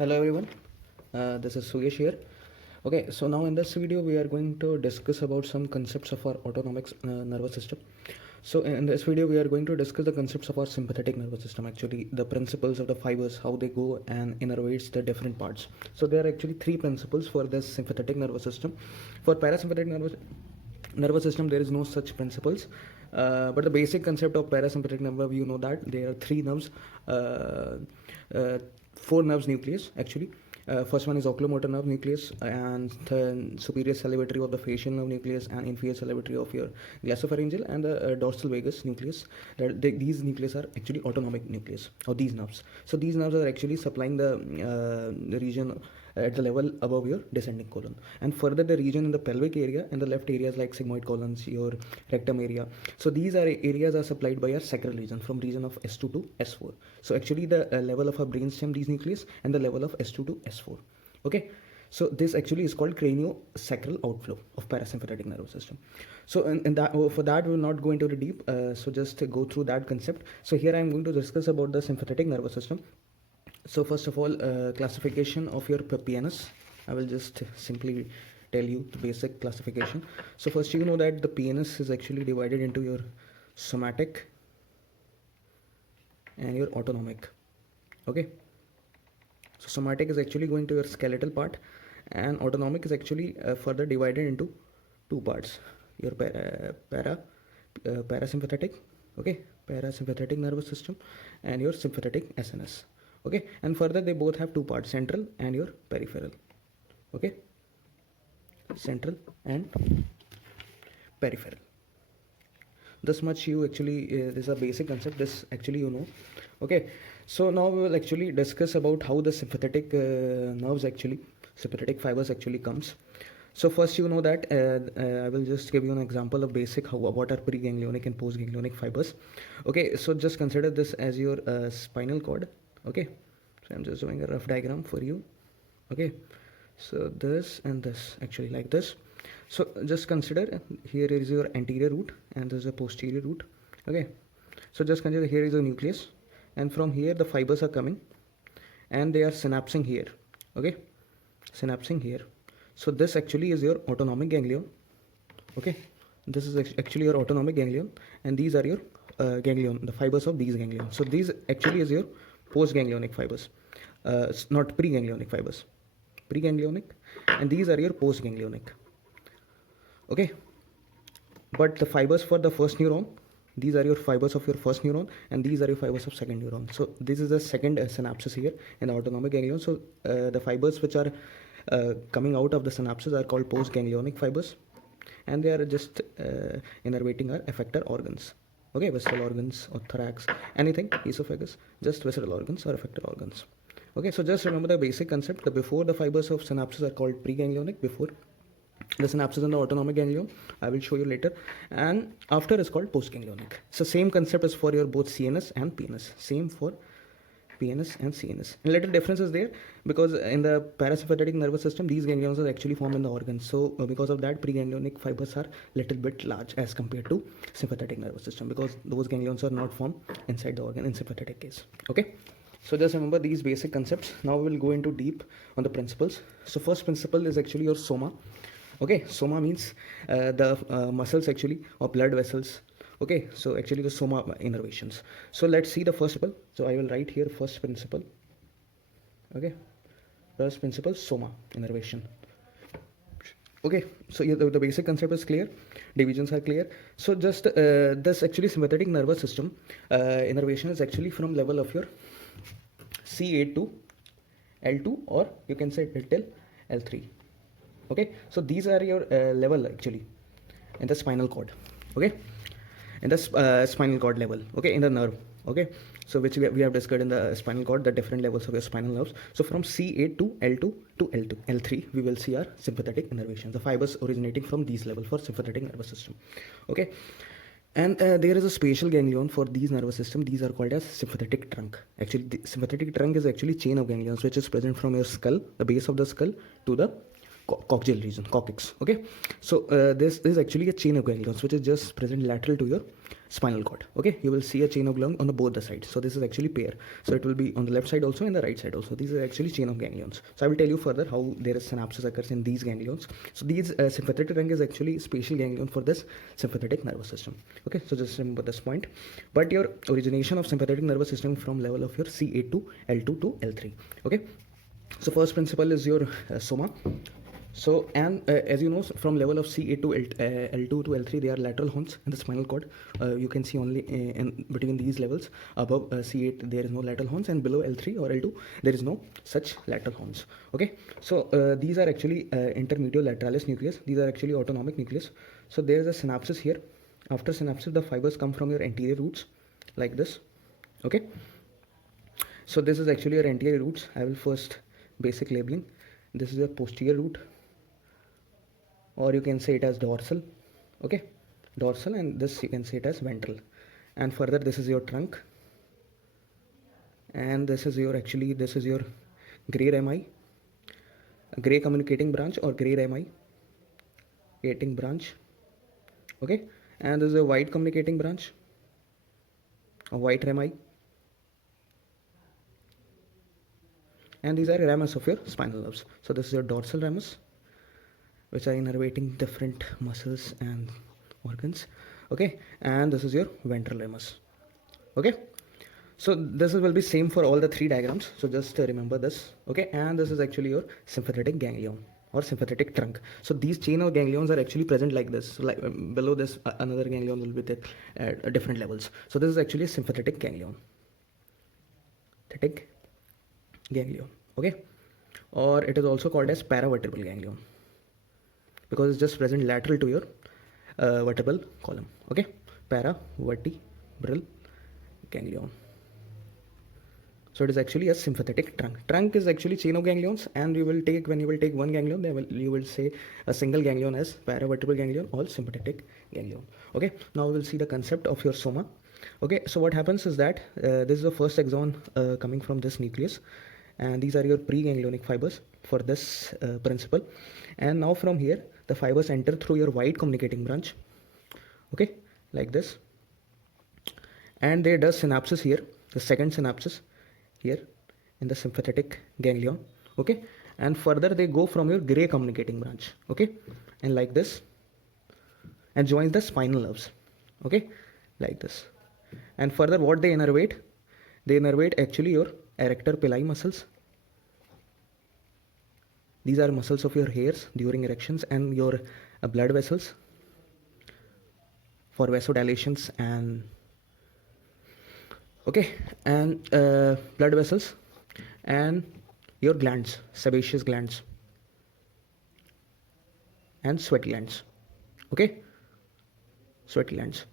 Hello everyone, this is Suyesh here. Okay, so now in this video we are going to discuss about some concepts of our autonomic nervous system. So in this video we are going to discuss the concepts of our sympathetic nervous system, actually the principles of the fibers, how they go and innervates the different parts. So there are actually three principles for this sympathetic nervous system. For parasympathetic nervous system there is no such principles, but the basic concept of parasympathetic nerve, you know that there are three nerves, uh, four nerves nucleus actually. First one is oculomotor nerve nucleus, and then superior salivatory of the facial nerve nucleus, and inferior salivatory of your glossopharyngeal, and the dorsal vagus nucleus. These nucleus are actually autonomic nucleus of these nerves. So these nerves are actually supplying the region at the level above your descending colon, and further the region in the pelvic area and the left areas like sigmoid colons, your rectum area. So these are areas are supplied by our sacral region, from region of S2 to S4. So actually the level of our brainstem, these nucleus, and the level of S2 to S4. Okay, so this actually is called craniosacral outflow of parasympathetic nervous system. So in that, for that we will not go into the deep, so just go through that concept. So here I am going to discuss about the sympathetic nervous system. So first of all, classification of your PNS. I will just simply tell you the basic classification. So first, you know that the PNS is actually divided into your somatic and your autonomic. Okay, so somatic is actually going to your skeletal part, and autonomic is actually further divided into two parts: your parasympathetic, okay, parasympathetic nervous system, and your sympathetic SNS. Okay, and further they both have two parts: central and your peripheral. Okay, central and peripheral. This much you actually, this is a basic concept, this actually you know. Okay, so now we will actually discuss about how the sympathetic nerves actually, sympathetic fibers actually comes. So first, you know that I will just give you an example of basic what are preganglionic and postganglionic fibers. Okay, so just consider this as your spinal cord. Okay, so I'm just doing a rough diagram for you. Okay, so this and this actually like this. So just consider here is your anterior root and this is a posterior root. Okay, so just consider here is a nucleus, and from here the fibers are coming and they are synapsing here. Okay, synapsing here. So this actually is your autonomic ganglion. Okay, this is actually your autonomic ganglion, and these are your ganglion, the fibers of these ganglion. So these actually is your postganglionic fibers, not preganglionic fibers, preganglionic, and these are your postganglionic. Okay, but the fibers for the first neuron, these are your fibers of your first neuron, and these are your fibers of second neuron. So this is the second synapses here in the autonomic ganglion. So the fibers which are coming out of the synapses are called postganglionic fibers, and they are just innervating our effector organs. Okay, visceral organs or thorax, anything, esophagus, just visceral organs or effector organs. Okay, so just remember the basic concept. The before the fibers of synapses are called preganglionic, before the synapses in the autonomic ganglion, I will show you later, and after is called postganglionic. So same concept is for your both CNS and PNS, same for PNS and CNS. And little difference is there because in the parasympathetic nervous system, these ganglions are actually formed in the organs. So because of that, preganglionic fibers are little bit large as compared to sympathetic nervous system, because those ganglions are not formed inside the organ in sympathetic case. Okay, so just remember these basic concepts. Now we will go into deep on the principles. So first principle is actually your soma. Okay, soma means the muscles actually, or blood vessels. Okay, so actually the soma innervations. So let's see the first principle. So I will write here first principle. Okay, first principle, soma innervation. Okay, so the basic concept is clear, divisions are clear. So just this actually sympathetic nervous system innervation is actually from level of your C8 to L2, or you can say till L3. Okay, so these are your level actually in the spinal cord. Okay, in the spinal cord level. Okay, in the nerve. Okay, so which we have discussed in the spinal cord, the different levels of your spinal nerves. So from C8 to L2 to L3 we will see our sympathetic innervation, the fibers originating from these level for sympathetic nervous system. Okay, and there is a spatial ganglion for these nervous system. These are called as sympathetic trunk. Actually the sympathetic trunk is actually chain of ganglions which is present from your skull, the base of the skull, to the coccygeal region, coccyx. Okay, so this is actually a chain of ganglions which is just present lateral to your spinal cord. Okay, you will see a chain of ganglion on the both the sides. So this is actually pair. So it will be on the left side also and the right side also. These are actually chain of ganglions. So I will tell you further how there is synapses occurs in these ganglions. So these sympathetic trunk is actually spatial ganglion for this sympathetic nervous system. Okay, so just remember this point. But your origination of sympathetic nervous system from level of your C8 to L2 to L3. Okay, so first principle is your soma. So, and as you know, from level of C8 to L2 to L3, they are lateral horns in the spinal cord. You can see only in between these levels. Above C8, there is no lateral horns, and below L3 or L2, there is no such lateral horns. Okay, so these are actually intermediolaterales nucleus. These are actually autonomic nucleus. So there is a synapses here. After synapses, the fibers come from your anterior roots, like this. Okay, so this is actually your anterior roots. I will first basic labeling. This is your posterior root, or you can say it as dorsal. Okay, dorsal, and this you can say it as ventral. And further, this is your trunk, and this is your gray rami, gray communicating branch or gray rami communicating branch. Okay, and this is a white communicating branch, a white rami, and these are ramus of your spinal nerves. So this is your dorsal ramus, which are innervating different muscles and organs. Okay, and this is your ventral ramus. Okay, so this will be same for all the three diagrams, so just remember this. Okay, and this is actually your sympathetic ganglion or sympathetic trunk. So these chain of ganglions are actually present like this. So like below this another ganglion will be there at different levels. So this is actually a sympathetic ganglion. Sympathetic ganglion. Okay, or it is also called as paravertebral ganglion, because it's just present lateral to your vertebral column. Okay, paravertebral ganglion. So it is actually a sympathetic trunk. Trunk is actually chain of ganglions, and you will take, when you will take one ganglion, you will say a single ganglion as paravertebral ganglion or sympathetic ganglion. Okay, now we will see the concept of your soma. Okay, so what happens is that this is the first axon coming from this nucleus, and these are your preganglionic fibers for this principle. And now from here, the fibers enter through your white communicating branch. Okay, like this, and there does synapses here, the second synapses here in the sympathetic ganglion. Okay, and further they go from your gray communicating branch. Okay, and like this, and joins the spinal nerves. Okay, like this, and further what they innervate? They innervate actually your erector pili muscles. These are muscles of your hairs during erections, and your blood vessels for vasodilations, and okay, and blood vessels, and your glands, sebaceous glands and sweat glands. Okay, sweat glands.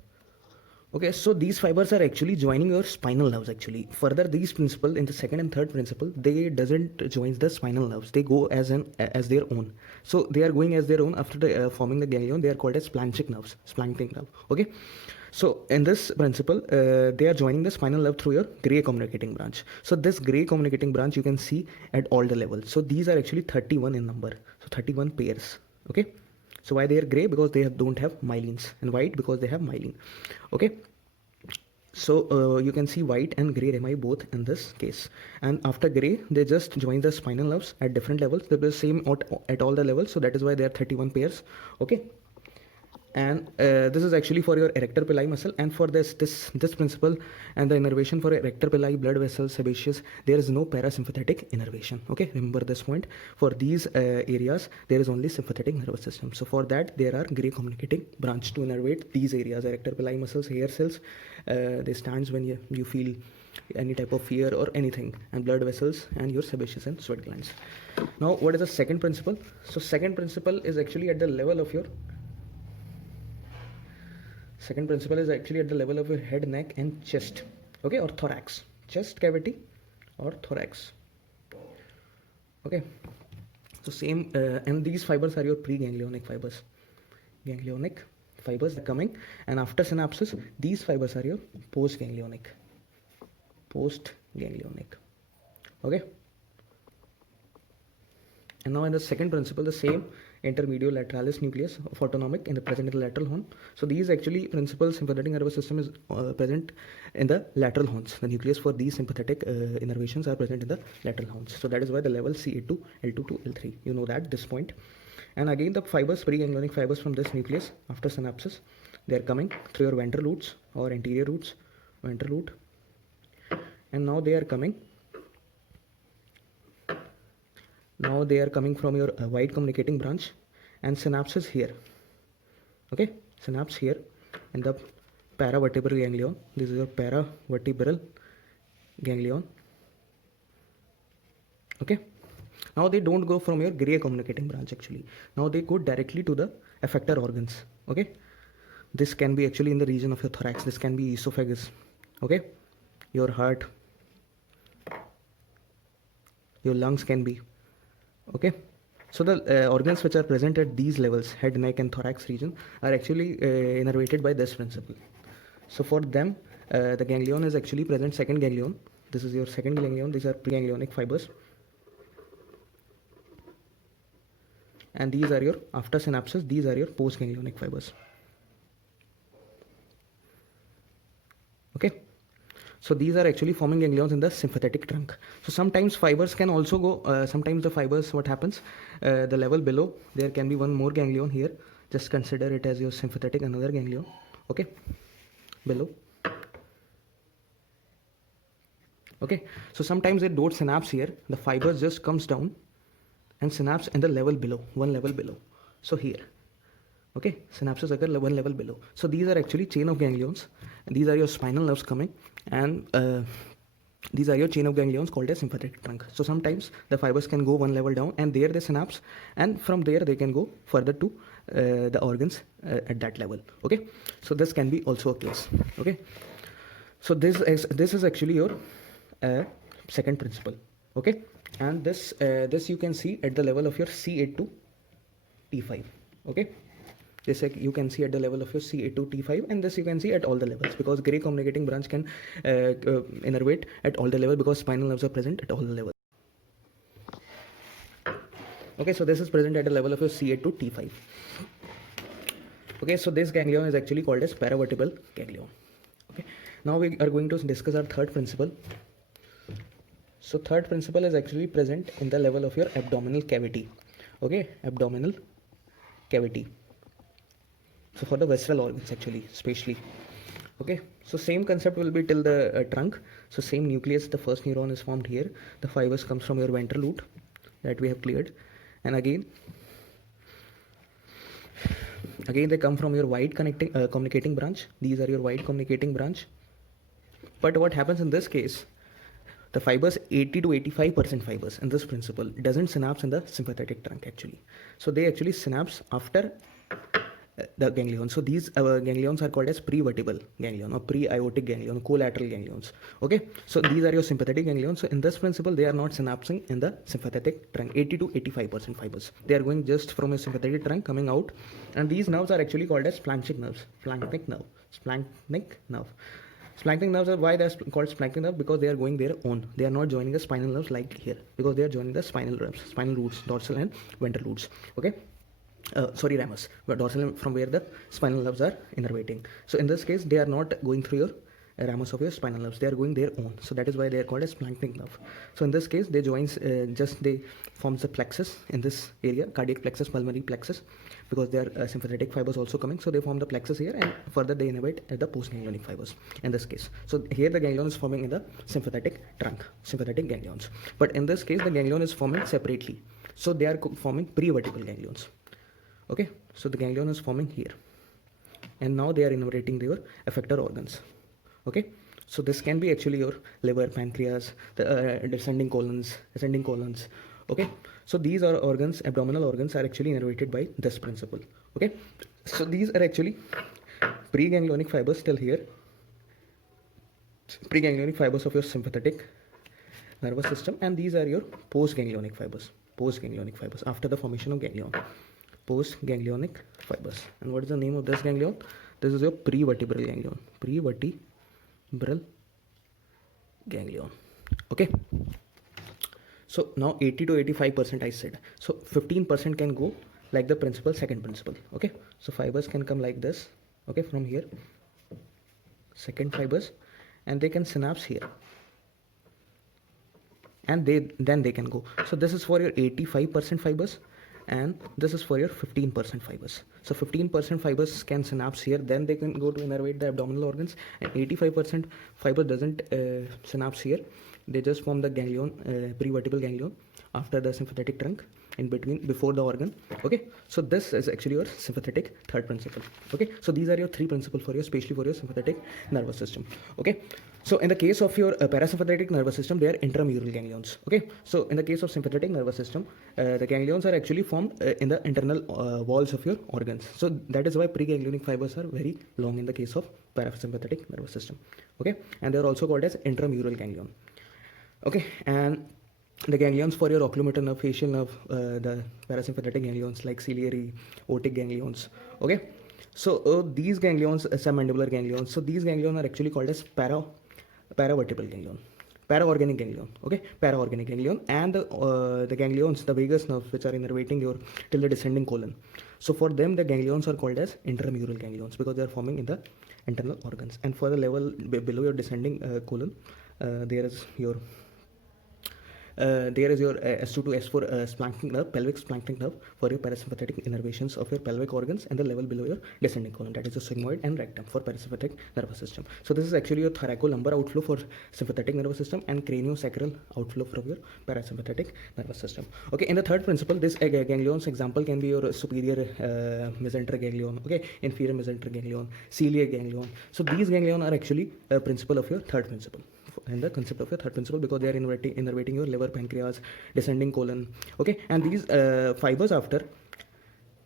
Okay, so these fibers are actually joining your spinal nerves. Actually, further these principle in the second and third principle, they doesn't join the spinal nerves. They go as their own. So they are going as their own after the forming the ganglion. They are called as splanchnic nerves. Splanchnic nerve. Okay, so in this principle, they are joining the spinal nerve through your gray communicating branch. So this gray communicating branch you can see at all the levels. So these are actually 31 in number. So 31 pairs. Okay. So why they are gray? Because they don't have myelins, and white because they have myelin. Okay, so you can see white and gray rami both in this case. And after gray, they just join the spinal nerves at different levels. They're the same at all the levels, so that is why there are 31 pairs. Okay, and this is actually for your erector pili muscle. And for this principle and the innervation for erector pili, blood vessels, sebaceous, there is no parasympathetic innervation. Okay, remember this point. For these areas, there is only sympathetic nervous system. So for that, there are gray communicating branch to innervate these areas: erector pili muscles, hair cells. They stands when you feel any type of fear or anything, and blood vessels, and your sebaceous and sweat glands. Now, what is the second principle? So second principle is actually at the level of your second principle is actually at the level of your head, neck, and chest. Okay, or thorax, chest cavity or thorax. Okay, so same, and these fibers are your preganglionic fibers. Ganglionic fibers are coming, and after synapses, these fibers are your postganglionic. Okay, and now in the second principle, the same intermediolaterales nucleus of autonomic and the present in the lateral horn. So these actually principal sympathetic nervous system is present in the lateral horns. The nucleus for these sympathetic innervations are present in the lateral horns. So that is why the level C8 to L2 to L3. You know that this point. And again the fibers, preganglionic fibers from this nucleus after synapses, they are coming through your ventral roots or anterior roots, ventral root, and now they are coming from your wide communicating branch and synapses here. Okay, synapse here in the paravertebral ganglion. This is your paravertebral ganglion. Okay, now they don't go from your gray communicating branch actually. Now they go directly to the effector organs. Okay, this can be actually in the region of your thorax. This can be esophagus. Okay, your heart, your lungs can be. Okay, so the organs which are present at these levels, head, neck and thorax region, are actually innervated by this principle. So for them, the ganglion is actually present, second ganglion. This is your second ganglion. These are preganglionic fibers, and these are your, after synapses, these are your postganglionic fibers. Okay, so these are actually forming ganglions in the sympathetic trunk. So sometimes fibers can also go, sometimes the fibers, what happens, the level below, there can be one more ganglion here. Just consider it as your sympathetic, another ganglion. Okay, below. Okay, so sometimes they don't synapse here. The fiber just comes down and synapse in the level below, one level below. So here. Okay, synapses occur one level below. So these are actually chain of ganglions. These are your spinal nerves coming, and these are your chain of ganglions called as sympathetic trunk. So sometimes the fibers can go one level down, and there they synapse, and from there they can go further to the organs at that level. Okay, so this can be also a case. Okay, so this is actually your second principle. Okay, and this you can see at the level of your C8 to T5. Okay, this you can see at the level of your C8 to T5, and this you can see at all the levels, because gray communicating branch can innervate at all the levels, because spinal nerves are present at all the levels. Okay, so this is present at the level of your C8 to T5. Okay, so this ganglion is actually called as paravertebral ganglion. Okay, now we are going to discuss our third principle. So third principle is actually present in the level of your abdominal cavity. Okay, abdominal cavity. So for the visceral organs actually, especially. Okay, so same concept will be till the trunk. So same nucleus, the first neuron is formed here. The fibers comes from your ventral root that we have cleared, and again they come from your wide communicating branch. These are your wide communicating branch. But what happens in this case, the fibers, 80 to 85% fibers in this principle doesn't synapse in the sympathetic trunk actually. So they actually synapse after the ganglion. So these ganglions are called as prevertebral ganglion or pre-aortic ganglion, collateral ganglions. Okay, so these are your sympathetic ganglions. So in this principle, they are not synapsing in the sympathetic trunk. 80 to 85% fibers, they are going just from a sympathetic trunk coming out, and these nerves are actually called as splanchnic nerves. Splanchnic nerve. Splanchnic nerves are, why they are called splanchnic nerve? Because they are going their own. They are not joining the spinal nerves like here, because they are joining the spinal nerves, spinal roots, dorsal and ventral roots. Okay, ramus, but dorsal from where the spinal nerves are innervating. So in this case, they are not going through your ramus of your spinal nerves. They are going their own. So that is why they are called as splanchnic nerve. So in this case, they joins they forms the plexus in this area, cardiac plexus, pulmonary plexus, because they are sympathetic fibers also coming. So they form the plexus here, and further they innervate at the postganglionic fibers in this case. So here the ganglion is forming in the sympathetic trunk, sympathetic ganglions. But in this case, the ganglion is forming separately. So they are forming prevertebral ganglions. Okay, so the ganglion is forming here, and now they are innervating their effector organs. Okay, so this can be actually your liver, pancreas, the descending colons, ascending colons. Okay, so these are organs, abdominal organs, are actually innervated by this principle. Okay, so these are actually preganglionic fibers till here, preganglionic fibers of your sympathetic nervous system, and these are your postganglionic fibers, after the formation of ganglion. Postganglionic fibers. And what is the name of this ganglion? This is your prevertebral ganglion. Prevertebral ganglion. Okay, so now 80 to 85% I said. So 15% can go like the principle, second principle. Okay, so fibers can come like this, okay, from here, second fibers, and they can synapse here, and then they can go. So this is for your 85% fibers, and this is for your 15% fibers. So 15% fibers can synapse here, then they can go to innervate the abdominal organs, and 85% fiber doesn't synapse here. They just form the ganglion, prevertebral ganglion, after the sympathetic trunk, in between, before the organ. Okay, so this is actually your sympathetic third principle. Okay, so these are your three principles for your, especially for your sympathetic nervous system. Okay, so in the case of your parasympathetic nervous system, they are intramural ganglions. Okay, so in the case of sympathetic nervous system, the ganglions are actually formed in the internal walls of your organs. So that is why preganglionic fibers are very long in the case of parasympathetic nervous system. Okay, and they are also called as intramural ganglion. Okay, and the ganglions for your oculomotor nerve, facial nerve, the parasympathetic ganglions like ciliary, otic ganglions. Okay, so these ganglions, submandibular ganglions, so these ganglions are actually called as paravertebral ganglion, paraorganic ganglion. Okay, paraorganic ganglion, and the ganglions, the vagus nerve, which are innervating your till the descending colon. So for them, the ganglions are called as intramural ganglions because they are forming in the internal organs. And for the level below your descending colon, there is your S2 to S4 splanchnic nerve, pelvic splanchnic nerve, for your parasympathetic innervations of your pelvic organs, and the level below your descending colon, that is the sigmoid and rectum for parasympathetic nervous system. So this is actually your thoracolumbar outflow for sympathetic nervous system, and craniosacral outflow from your parasympathetic nervous system. Okay, in the third principle, this ganglions example can be your superior mesenteric ganglion, okay, inferior mesenteric ganglion, celiac ganglion. So these ganglion are actually a principle of your third principle, and the concept of your third principle, because they are innervating your liver, pancreas, descending colon. Okay, and these fibers after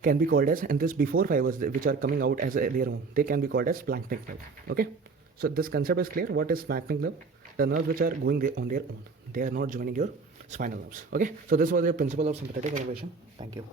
can be called as, and this before fibers which are coming out as their own, they can be called as splanchnic nerve. Okay, so this concept is clear. What is splanchnic nerve? The nerves which are going there on their own, they are not joining your spinal nerves. Okay, so this was the principle of sympathetic innervation. Thank you.